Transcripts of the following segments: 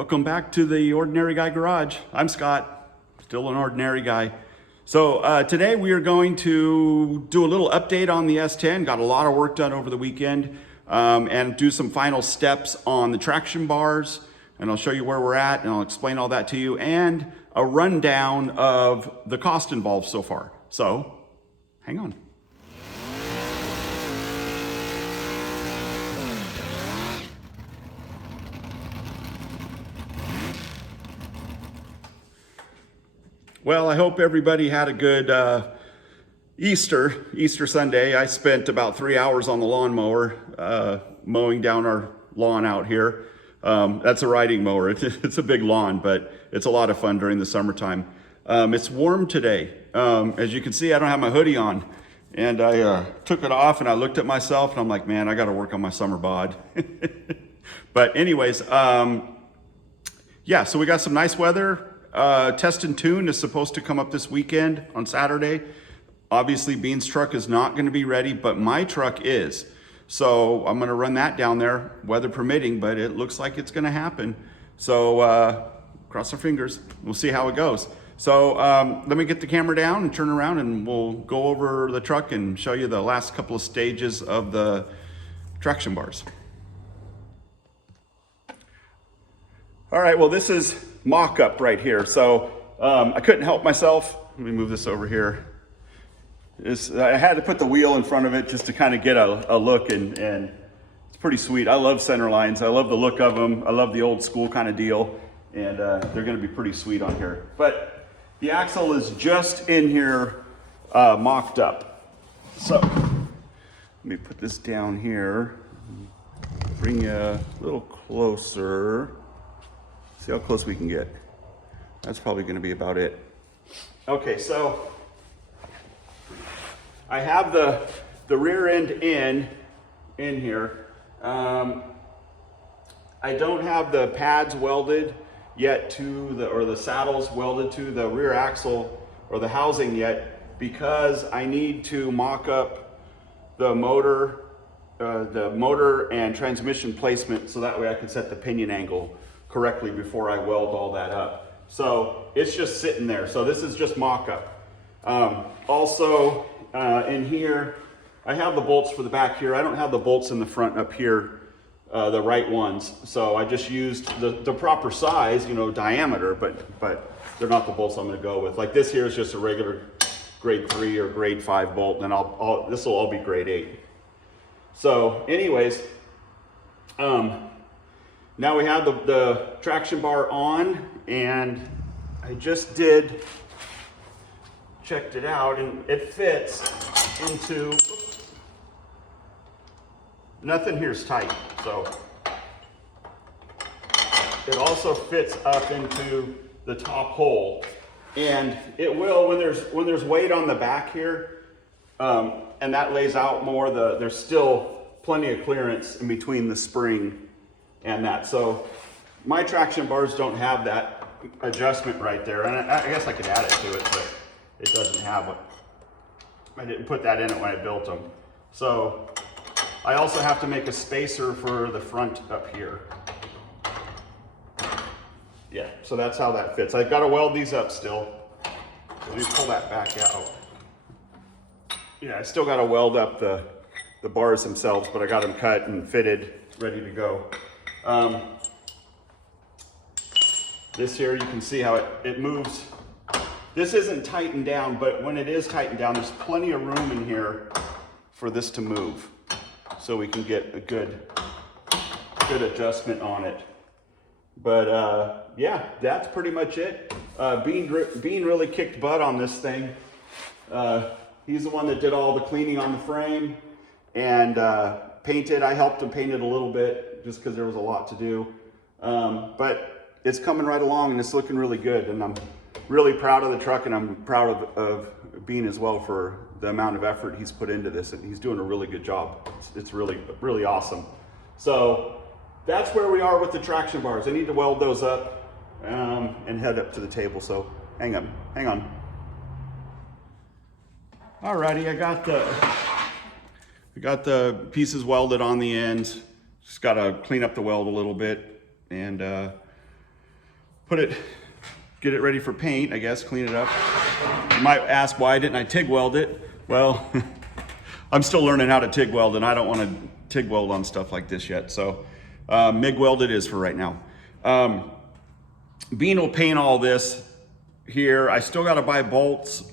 Welcome back to the Ordinary Guy Garage. I'm Scott, still an ordinary guy. So today we are going to do a little update on the S10. Got a lot of work done over the weekend and do some final steps on the traction bars. And I'll show you where we're at and I'll explain all that to you and a rundown of the cost involved so far. So hang on. Well, I hope everybody had a good Easter Sunday. I spent about 3 hours on the lawnmower mowing down our lawn out here. That's a riding mower. It's a big lawn, but it's a lot of fun during the summertime. It's warm today. As you can see, I don't have my hoodie on. And I took it off and I looked at myself and I'm like, man, I got to work on my summer bod. But anyways, yeah, so we got some nice weather. Test and Tune is supposed to come up this weekend on Saturday. Obviously Bean's truck is not going to be ready, but my truck is. So I'm going to run that down there, weather permitting, but it looks like it's going to happen. So cross our fingers. We'll see how it goes. So let me get the camera down and turn around and we'll go over the truck and show you the last couple of stages of the traction bars. All right, well, this is mock-up right here. So I couldn't help myself. Let me move this over here. I had to put the wheel in front of it just to kind of get a look, and it's pretty sweet. I love center lines. I love the look of them. I love the old school kind of deal, and they're gonna be pretty sweet on here. But the axle is just in here mocked up. So let me put this down here. Bring you a little closer. See how close we can get. That's probably gonna be about it. Okay, so I have the rear end in here. I don't have the pads welded yet to the saddles welded to the rear axle or the housing yet, because I need to mock up the motor and transmission placement so that way I can set the pinion angle correctly before I weld all that up. So it's just sitting there. So this is just mock-up. Also in here, I have the bolts for the back here. I don't have the bolts in the front up here, the right ones. So I just used the proper size, you know, diameter, but they're not the bolts I'm gonna go with. Like this here is just a regular grade 3 or grade 5 bolt, and this will all be grade 8. So anyways, now we have the traction bar on, and I just checked it out, and it fits into, nothing here is tight, so it also fits up into the top hole, and it will, when there's weight on the back here, and that lays out more, there's still plenty of clearance in between the spring and that. So my traction bars don't have that adjustment right there, and I guess I could add it to it, but it doesn't have it. I didn't put that in it when I built them. So I also have to make a spacer for the front up here. Yeah, so that's how that fits. I've got to weld these up still. So let me pull that back out. Yeah, I still got to weld up the bars themselves, but I got them cut and fitted, ready to go. This here, you can see how it moves. This isn't tightened down, but when it is tightened down, there's plenty of room in here for this to move, so we can get a good adjustment on it. But yeah, that's pretty much it. Bean really kicked butt on this thing. He's the one that did all the cleaning on the frame and painted. I helped him paint it a little bit just because there was a lot to do. But it's coming right along and it's looking really good. And I'm really proud of the truck, and I'm proud of Bean as well for the amount of effort he's put into this. And he's doing a really good job. It's really, really awesome. So that's where we are with the traction bars. I need to weld those up and head up to the table. So hang on. Alrighty, I got the pieces welded on the ends. Just got to clean up the weld a little bit, and get it ready for paint, I guess, clean it up. You might ask, why didn't I TIG weld it? Well, I'm still learning how to TIG weld, and I don't want to TIG weld on stuff like this yet. So MIG weld it is for right now. Bean will paint all this here. I still got to buy bolts,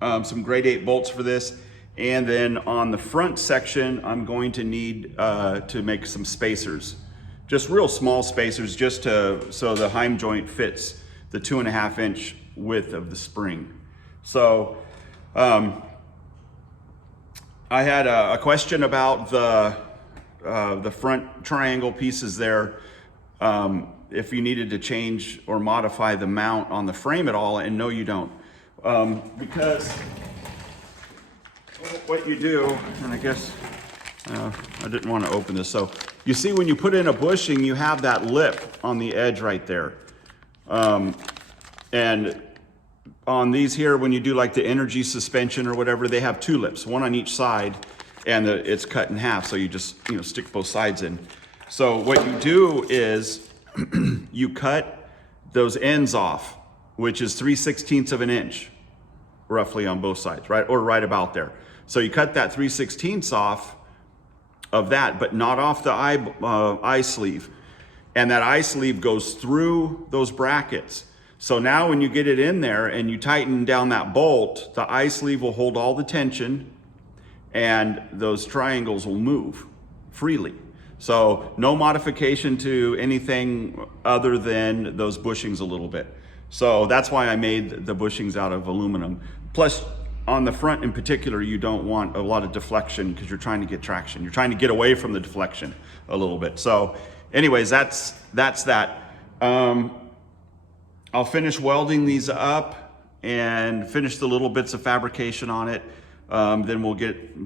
some grade 8 bolts for this. And then on the front section, I'm going to need to make some spacers. Just real small spacers, just so the heim joint fits the 2.5 inch width of the spring. So I had a question about the front triangle pieces there. If you needed to change or modify the mount on the frame at all, and no, you don't. Because what you do, and I guess I didn't want to open this. So you see when you put in a bushing, you have that lip on the edge right there. And on these here, when you do like the energy suspension or whatever, they have 2 lips, one on each side, and it's cut in half. So you just stick both sides in. So what you do is you cut those ends off, which is 3/16 of an inch, roughly on both sides, right? Or right about there. So you cut that 3/16 off of that, but not off the eye sleeve. And that eye sleeve goes through those brackets. So now when you get it in there and you tighten down that bolt, the eye sleeve will hold all the tension and those triangles will move freely. So no modification to anything other than those bushings a little bit. So that's why I made the bushings out of aluminum. Plus, on the front in particular, you don't want a lot of deflection because you're trying to get traction. You're trying to get away from the deflection a little bit. So anyways, that's that. I'll finish welding these up and finish the little bits of fabrication on it. Then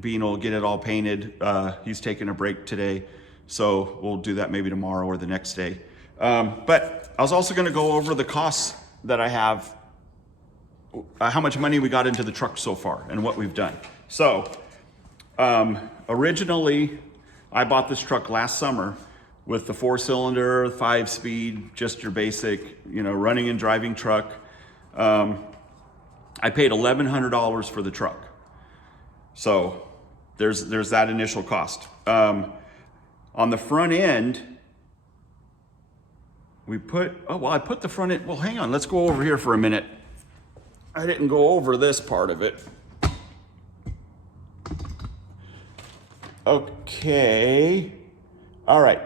Bean will get it all painted. He's taking a break today, so we'll do that maybe tomorrow or the next day. But I was also gonna go over the costs that I have, how much money we got into the truck so far and what we've done. So originally, I bought this truck last summer with the 4-cylinder, 5-speed, just your basic, running and driving truck. I paid $1,100 for the truck. So there's that initial cost. On the front end, I put the front end, well, hang on, let's go over here for a minute. I didn't go over this part of it. Okay, all right.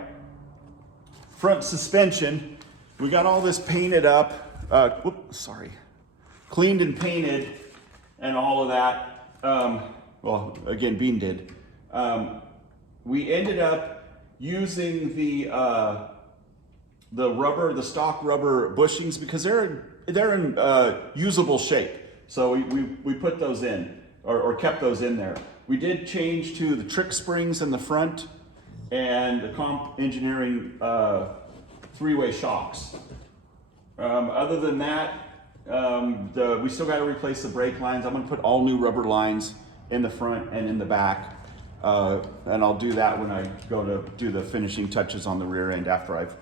Front suspension, we got all this painted up, cleaned and painted and all of that. Well, again, Bean did. We ended up using the stock rubber bushings because they're in usable shape. So we put those in, or kept those in there. We did change to the trick springs in the front and the Comp Engineering 3-way shocks. Other than that, we still got to replace the brake lines. I'm going to put all new rubber lines in the front and in the back. And I'll do that when I go to do the finishing touches on the rear end after I've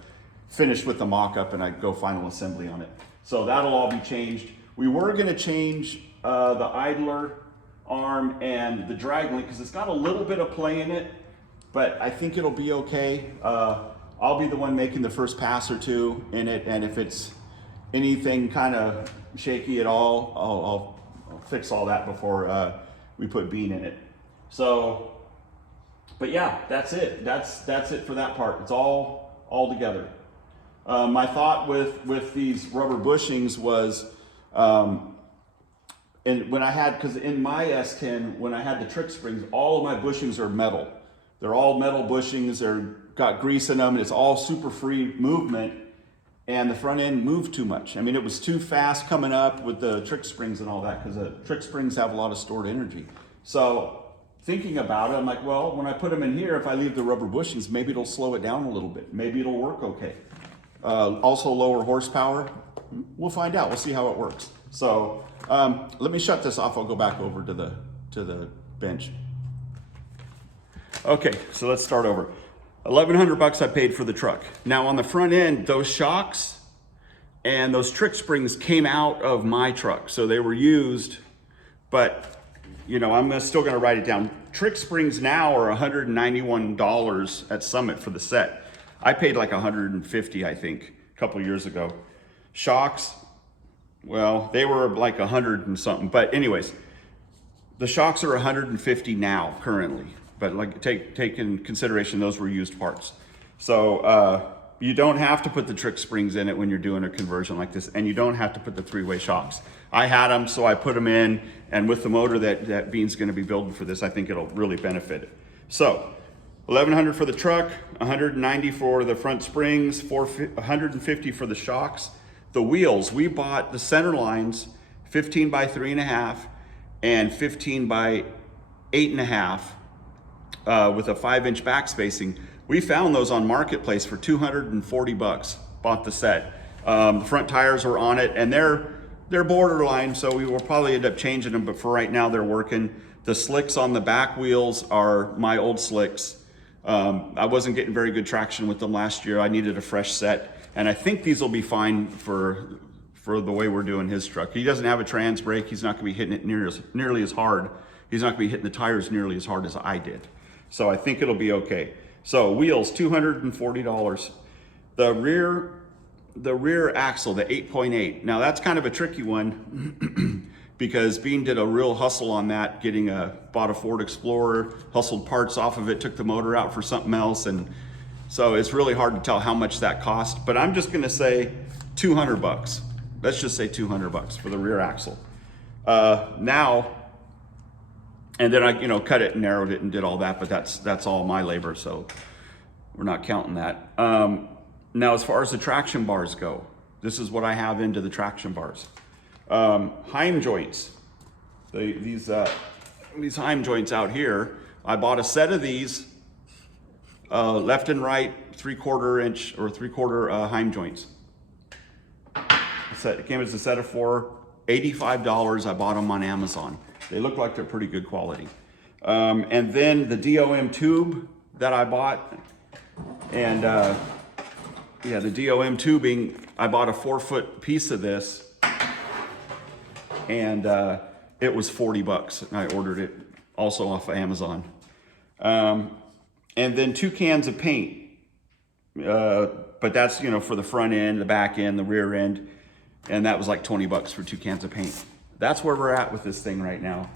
finished with the mock-up and I go final assembly on it. So that'll all be changed. We were going to change the idler arm and the drag link because it's got a little bit of play in it, but I think it'll be okay. I'll be the one making the first pass or two in it, and if it's anything kind of shaky at all, I'll fix all that before we put Bean in it. So, but yeah, that's it. That's it for that part. It's all together. My thought with these rubber bushings was, and when I had, because in my S10, when I had the trick springs, all of my bushings are metal. They're all metal bushings. They're got grease in them. And it's all super free movement, and the front end moved too much. I mean, it was too fast coming up with the trick springs and all that because the trick springs have a lot of stored energy. So thinking about it, I'm like, well, when I put them in here, if I leave the rubber bushings, maybe it'll slow it down a little bit. Maybe it'll work okay. Also lower horsepower. We'll find out. We'll see how it works. So let me shut this off. I'll go back over to the bench. Okay, so let's start over. $1,100 I paid for the truck. Now on the front end, those shocks, and those trick springs came out of my truck. So they were used, but you know, I'm still gonna write it down. Trick springs now are $191 at Summit for the set. I paid like $150, I think, a couple years ago. Shocks, well, they were like 100 and something, but anyways, the shocks are 150 now currently, but like take in consideration those were used parts. So you don't have to put the trick springs in it when you're doing a conversion like this, and you don't have to put the three-way shocks. I had them, so I put them in, and with the motor that Bean's gonna be building for this, I think it'll really benefit it. So, $1,100 for the truck, $190 for the front springs, $150 for the shocks. The wheels, we bought the center lines, 15 by 3.5 and 15 by 8.5 with a 5-inch back spacing. We found those on Marketplace for $240, bought the set. The front tires were on it, and they're borderline, so we will probably end up changing them, but for right now they're working. The slicks on the back wheels are my old slicks. I wasn't getting very good traction with them last year. I needed a fresh set, and I think these will be fine for the way we're doing his truck. He doesn't have a trans brake. He's not gonna be hitting it nearly as hard. He's not gonna be hitting the tires nearly as hard as I did. So I think it'll be okay. So wheels, $240. The rear axle, the 8.8. Now that's kind of a tricky one because Bean did a real hustle on that, bought a Ford Explorer, hustled parts off of it, took the motor out for something else, and so it's really hard to tell how much that cost, but I'm just gonna say $200. Let's just say $200 for the rear axle. Now, and then I cut it and narrowed it and did all that, but that's all my labor, so we're not counting that. Now, as far as the traction bars go, this is what I have into the traction bars. Heim joints, these Heim joints out here, I bought a set of these, left and right, 3/4 inch or 3/4 Heim joints. It came as a set of 4, $85. I bought them on Amazon. They look like they're pretty good quality. And then the DOM tube that I bought, and yeah, the DOM tubing, I bought a 4-foot piece of this, and it was $40. I ordered it also off of Amazon. And then 2 cans of paint, but that's for the front end, the back end, the rear end, and that was like $20 for 2 cans of paint. That's where we're at with this thing right now.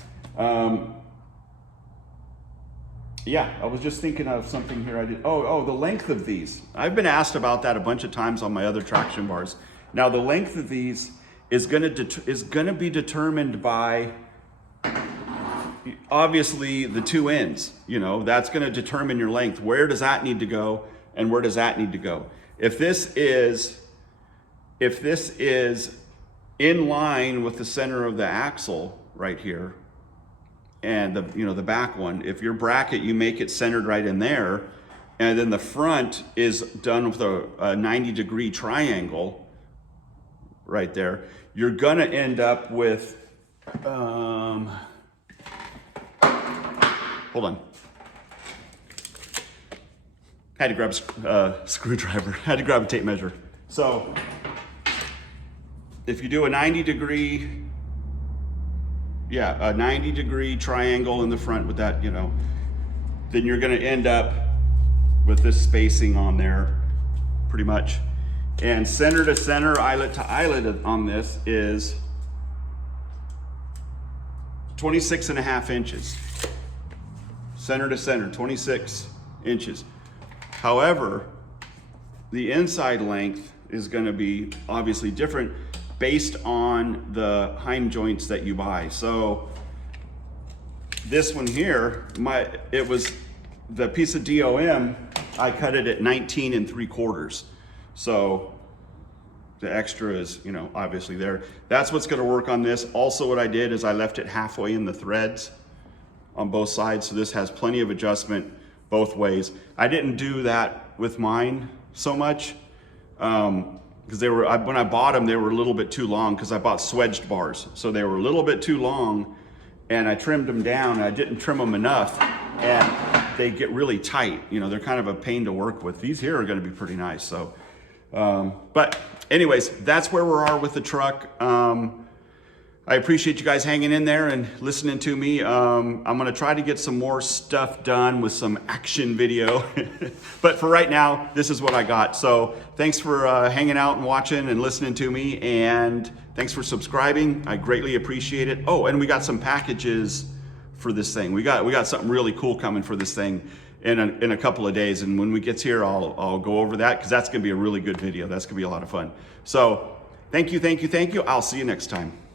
Yeah, I was just thinking of something here. The length of these. I've been asked about that a bunch of times on my other traction bars. Now the length of these is gonna be determined by obviously the 2 ends. That's gonna determine your length. Where does that need to go, and where does that need to go? If this is in line with the center of the axle right here, and the back one, if your bracket, you make it centered right in there, and then the front is done with a 90-degree triangle right there, you're gonna end up with, hold on. Had to grab a screwdriver, had to grab a tape measure. So, if you do a 90-degree, a 90-degree triangle in the front with that, then you're gonna end up with this spacing on there, pretty much. And center to center, eyelet to eyelet on this is 26.5 inches. Center to center, 26 inches. However, the inside length is gonna be obviously different based on the Heim joints that you buy. So this one here, it was the piece of DOM, I cut it at 19 3/4. So the extra is, obviously there. That's what's gonna work on this. Also what I did is I left it halfway in the threads on both sides. So this has plenty of adjustment both ways. I didn't do that with mine so much. Because when I bought them, they were a little bit too long because I bought swedged bars. So they were a little bit too long, and I trimmed them down, and I didn't trim them enough, and they get really tight. They're kind of a pain to work with. These here are gonna be pretty nice. So, but anyways, that's where we are with the truck. I appreciate you guys hanging in there and listening to me. I'm gonna try to get some more stuff done with some action video. But for right now, this is what I got. So thanks for hanging out and watching and listening to me. And thanks for subscribing. I greatly appreciate it. Oh, and we got some packages for this thing. We got something really cool coming for this thing in a couple of days. And when we get here, I'll go over that, because that's gonna be a really good video. That's gonna be a lot of fun. So thank you. I'll see you next time.